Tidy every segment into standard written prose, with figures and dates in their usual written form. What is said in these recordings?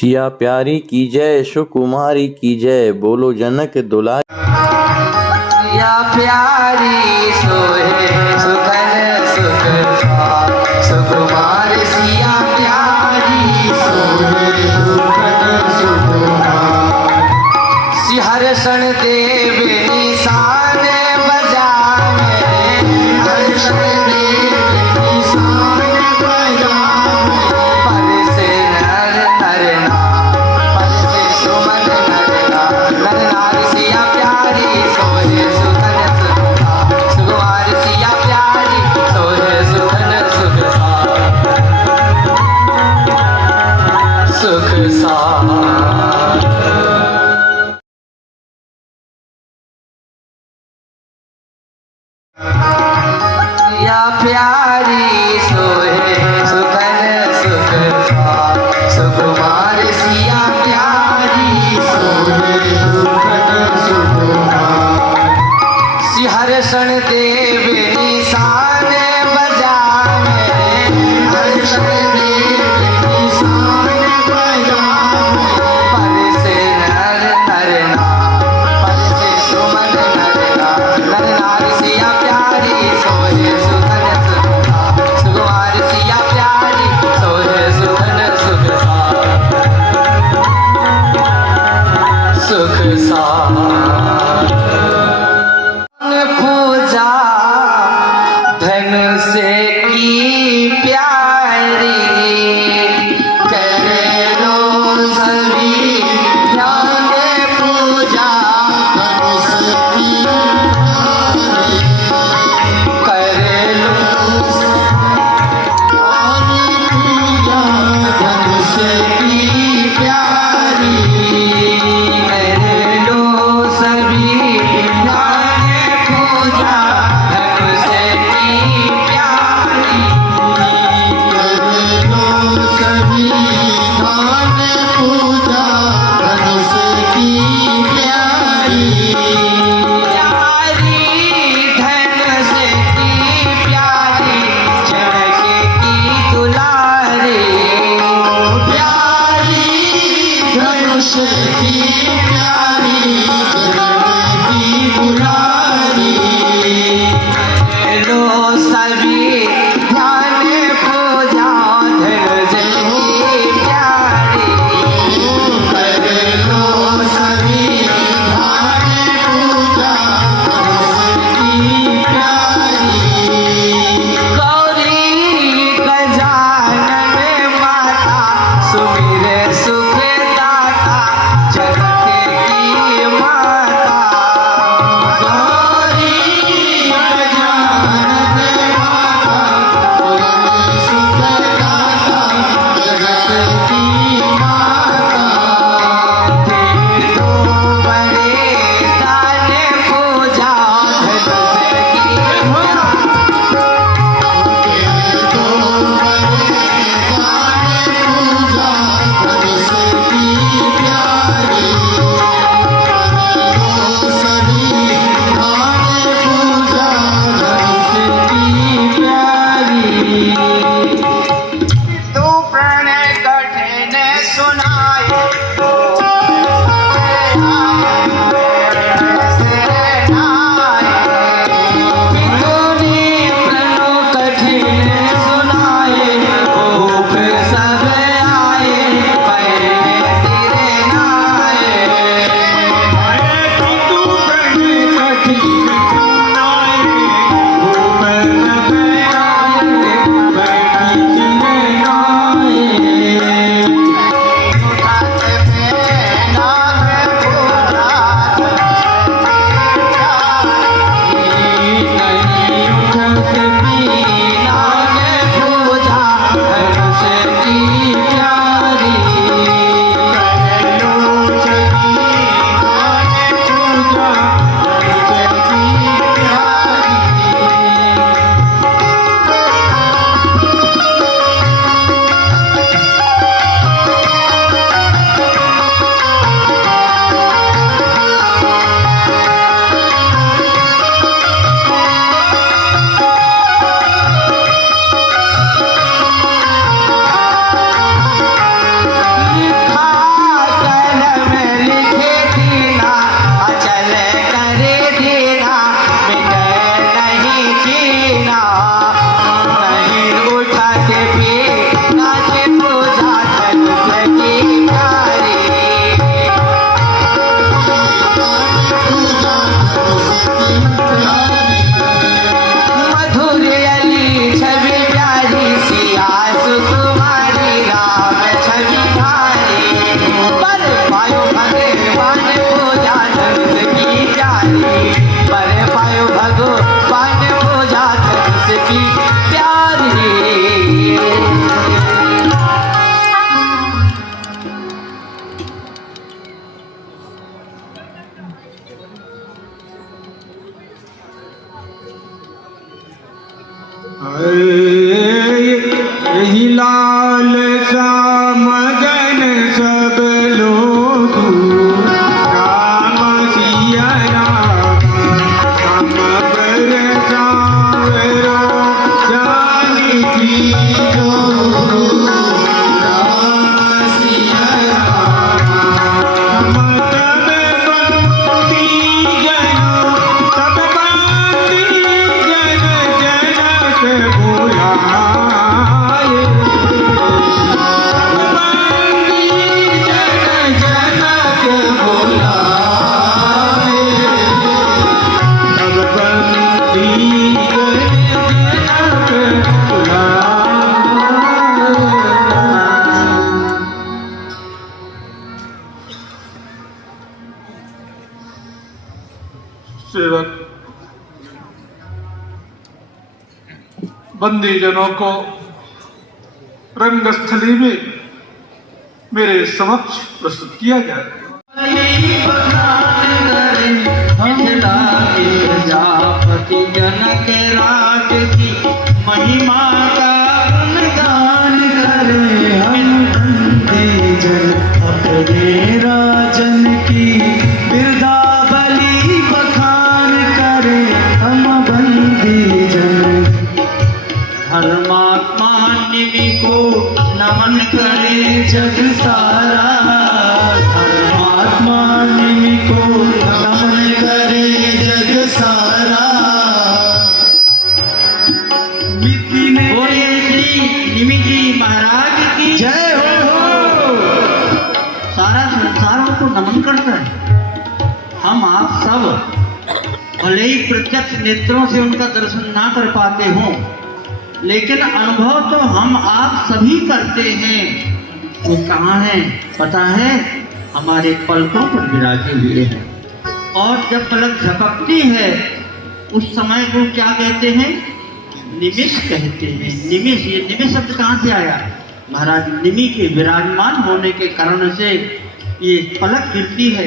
सिया प्यारी की जय, सुकुमारी की जय, बोलो जनक दुलारी। सिया प्यारी सोहे सुखन सुख सुकुमार, सिया प्यारी सोहे सुखन सुकुमार। सिहर्षण देव निशान बजावे, हर्षण देव निशान बजावे। पर से नर नर नार, पर से सुमन नर नार, नर नार सिया प्यारी सोहे सुखन सुख सुकुमार, सिया प्यारी सोहे सुखन सुख सुख सार। सिया प्यारी सोहे सुखन सुख सुकुमार, सिया प्यारी सोहे सुखन सुकुमार। सिहर्षण देव निशान बजावे, हर्षण देव निशान बजावे। पर से नर नर नार, पर से सुमन नर नार, नर नार सिया प्यारी सोहे सुखन सुख सुकुमार, सिया प्यारी सोहे सुखन सुख सुख सार। पूजा धन से की प्यारी, करे लो सभी ध्यान पूजा धन से की प्यारी। करे लो सारी पूजा धन से की प्यारी। करे लो सभी ध्यान पूजा धन से की प्यारी। करे लो सभी ध्यान पूजा धन से की प्यारी। प्यारी धन से की प्यारी, जनक की दुलारी। प्यारी धन से की प्यारी, जनक की दुलारी। लो सभी ध्यान पूजा धन से की प्यारी। करे लो सभी ध्यान पूजा धन से की प्यारी। गौरी गजानन माता, सुमिरे सुख दाता, जगत की माता। गौरी गजानन माता, सुमिरे सुख दाता, जगत की माता। दे दो बड़े दान पूजा धन से की प्यारी। तू प्रणय कठिन सुनाए, कठिन सुनाए, भूप सब आए, पहले सिरे नाए। तू प्रणय कठिन सुनाए, भूप सब आए, बैठी सिरे नाए। सेवक बंदी जनों को रंगस्थली में मेरे समक्ष प्रस्तुत किया जाए। प्रजापति जनक राज की महिमा का गुणगान करे हम बंदे जन अपने राजन की बिरदावली बखान करे हम बंदे जन धर्मात्मा निमि को नमन करे जग सारा धर्मात्मा निमि को नमन करे जग सारा। बोलिए श्री निमि जी महाराज की जय हो। सारा संसार उनको नमन करता है। हम आप सब भले ही प्रत्यक्ष नेत्रों से उनका दर्शन ना कर पाते हों, लेकिन अनुभव तो हम आप सभी करते हैं। वो कहाँ है पता है? हमारे पलकों पर विराजे हुए हैं। और जब पलक झपकती है उस समय को क्या कहते हैं? निमिष कहते हैं। निमिष, ये निमिष शब्द कहाँ से आया? महाराज निमि के विराजमान होने के कारण से ये पलक गिरती है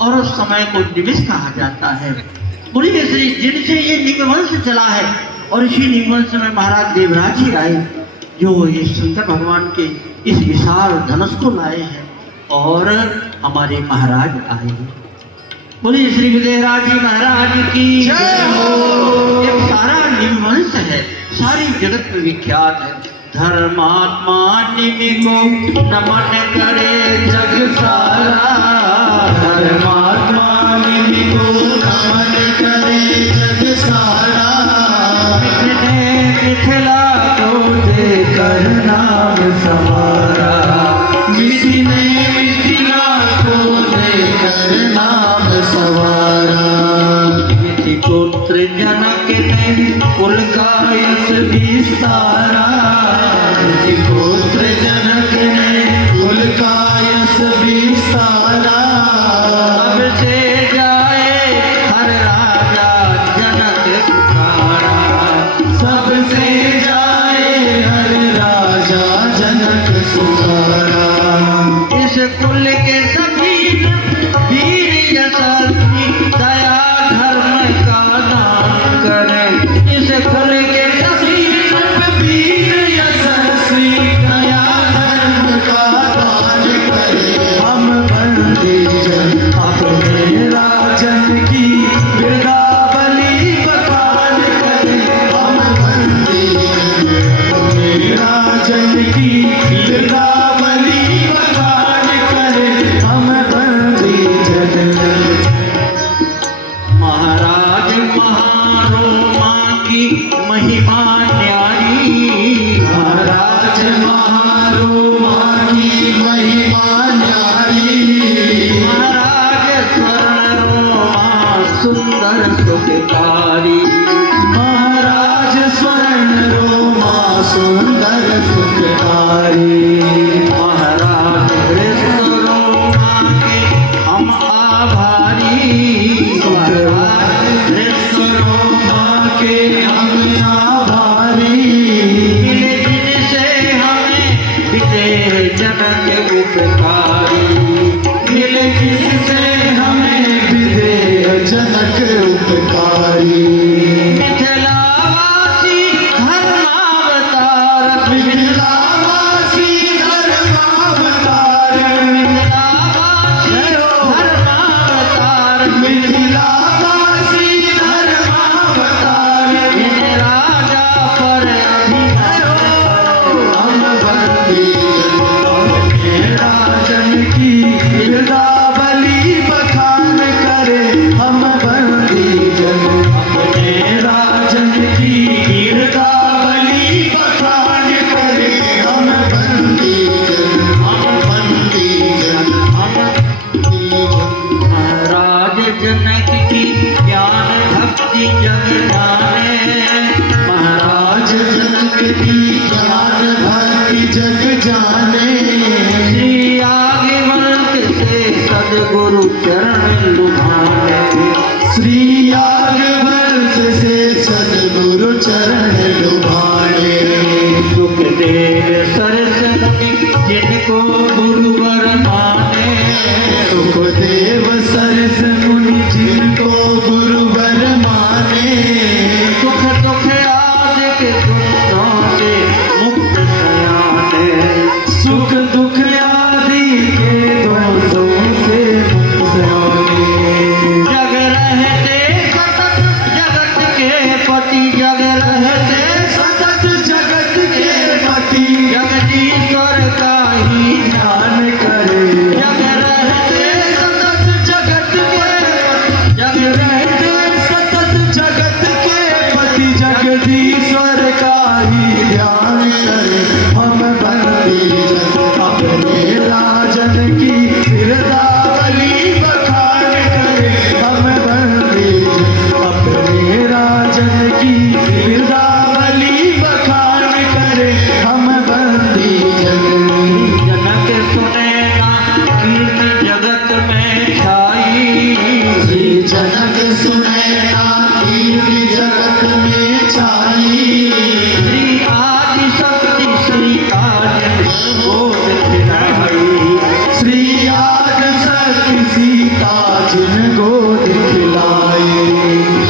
और उस समय को निमिष कहा जाता है। बोलिए श्री जिनसे ये निमवंश चला है और इसी निमवंश में महाराज देवराज ही आए जो ये शंकर भगवान के इस विशाल धनुष को लाए हैं और हमारे महाराज आए हैं। बोलिए श्री विजयराज जी महाराज की जय हो। ये सारा निमवंश है, सारी जगत में विख्यात है। धर्मात्मा निमि को नमन करे जग सारा धर्मात्मा निमि को नमन करे जग सारा। मिथिला को देकर नाम सवारा मिथिला को देकर नाम सवारा। पुत्र जनक ने कुल का यश विस्तारा पुत्र जनक ने कुल का यश विस्तारा। अब से जाए हर राजा जनक सुखारा सबसे जाए हर राजा जनक सुखारा। इस कुल के सभी वीर यशस्वी दया धर्म का दान करें। इस कुल के सभी वीर यशस्वी दया धर्म का दान करें। हम बंदे जन अपने राजन की बिरदावली बखान करें। हम बंदे जन अपने राजन की बिरदावली बखान करें। जनक सुनैना कीर्ति जगत में छाई। श्री आदि शक्ति श्री काजल गोद खिलाई। श्री आदि शक्ति सीता जिन गोद खिलाई।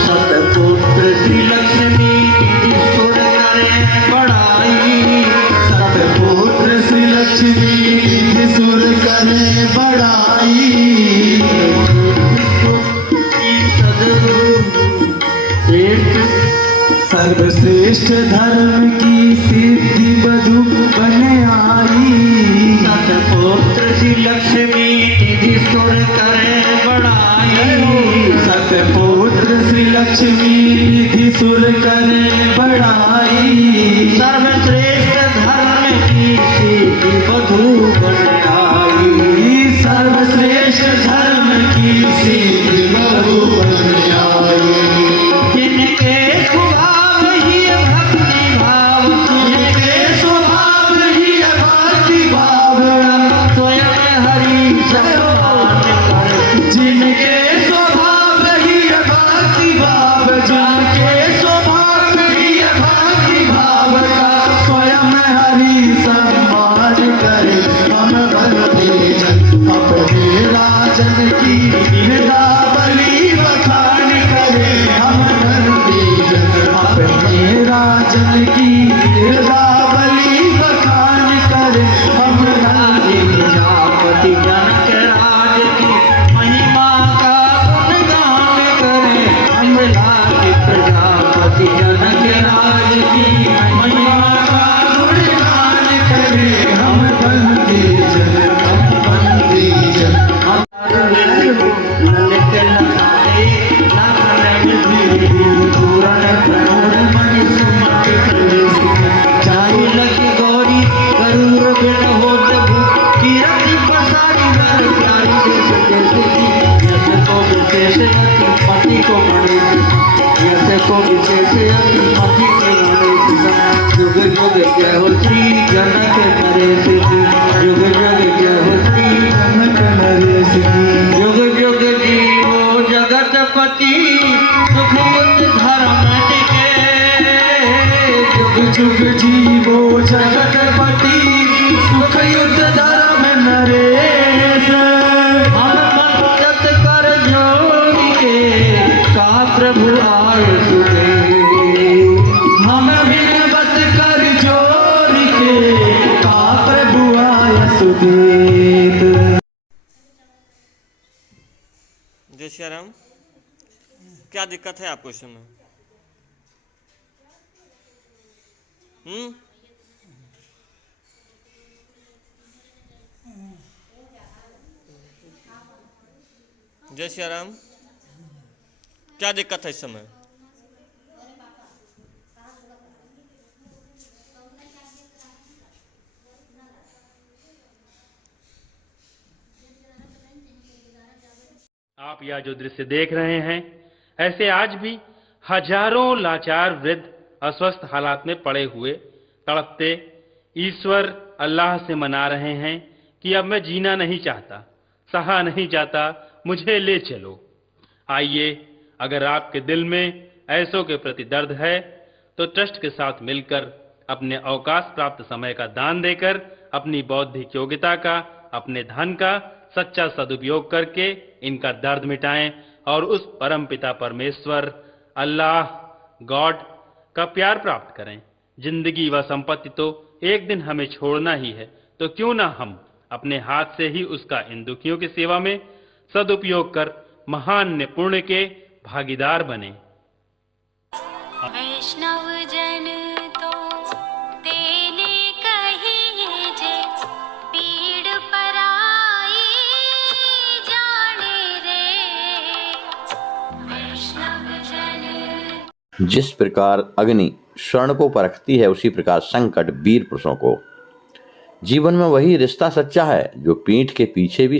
सतपुत्र श्री लक्ष्मी निधि सुर करे बड़ाई। सतपुत्र श्री लक्ष्मी निधि सुर करे बड़ाई। सर्वश्रेष्ठ धर्म की सिद्धि बधु बन आई। सतपुत्र श्री लक्ष्मी निधि सुर करे बड़ाई। सतपुत्र श्री लक्ष्मी निधि सुर करे बड़ाई। सर्वश्रेष्ठ धर्म की सिद्धि बधु बन आई। सर्वश्रेष्ठ धर्म की सिद्धि बधु बन आई। जिनके स्वभाव ही भक्ति भाव, जिनके स्वभाव ही भक्ति भाव, स्वयं हरि सम्मान कर। जिनके स्वभाव ही भक्ति भाव, जिनके स्वभाव ही भक्ति भाव का स्वयं हरि सम्मान करे। हम बंदे जन अपने राजन की वृंदावली बखान करे। हम बंदे जन अपने राजन की वृंदावली बखान करे। हम बंदे प्रजापति जनक राज की महिमा का गुणगान करें। हम लागे प्रजापति जनक राज की महिमा का गुणगान करे। हम बंदे जन, हम बंदे जन, हम ललित लगाए लाखन विधि पूरन प्रौढ़ मणि सुमति प्रवेश। चारु लखि गौरी गरुड़ बिन होत भू। कीरति पसारी वर प्यारी देश देश की। यस को विशेष अति पति को गणेश। यस को विशेष अति पति को गणेश। जुग जुग जय हो श्री जनक नरेश की। जुग जुग जय हो श्री जनक नरेश की। जुग जुग जीवो जगतपति सुख युद्ध धर्म टिके। जुग जुग जीवो जगतपति सुख युद्ध धर्म नरेश। हम मन्नत कर जोड़ी के का प्रभु आय सुखे। हम विनवत कर जोर के का प्रभु आय सुदेत। जय श्री राम। क्या दिक्कत है आपको इस समय? जय श्री राम। क्या दिक्कत है इस समय? आप यह जो दृश्य देख रहे हैं, ऐसे आज भी हजारों लाचार वृद्ध अस्वस्थ हालात में पड़े हुए तड़पते ईश्वर अल्लाह से मना रहे हैं कि अब मैं जीना नहीं चाहता, सहा नहीं जाता, मुझे ले चलो। आइए, अगर आपके दिल में ऐसों के प्रति दर्द है तो ट्रस्ट के साथ मिलकर अपने अवकाश प्राप्त समय का दान देकर अपनी बौद्धिक योग्यता का, अपने धन का सच्चा सदुपयोग करके इनका दर्द मिटाएं और उस परम पिता परमेश्वर अल्लाह गॉड का प्यार प्राप्त करें। जिंदगी व संपत्ति तो एक दिन हमें छोड़ना ही है, तो क्यों ना हम अपने हाथ से ही उसका इन दुखियों की सेवा में सदुपयोग कर महान पुण्य के भागीदार बने। वैष्णव जन तो तेने कही जे पीड़ पराई जाने रे। वैष्णव जन जिस प्रकार अग्नि स्वर्ण को परखती है, उसी प्रकार संकट वीर पुरुषों को। जीवन में वही रिश्ता सच्चा है जो पीठ के पीछे भी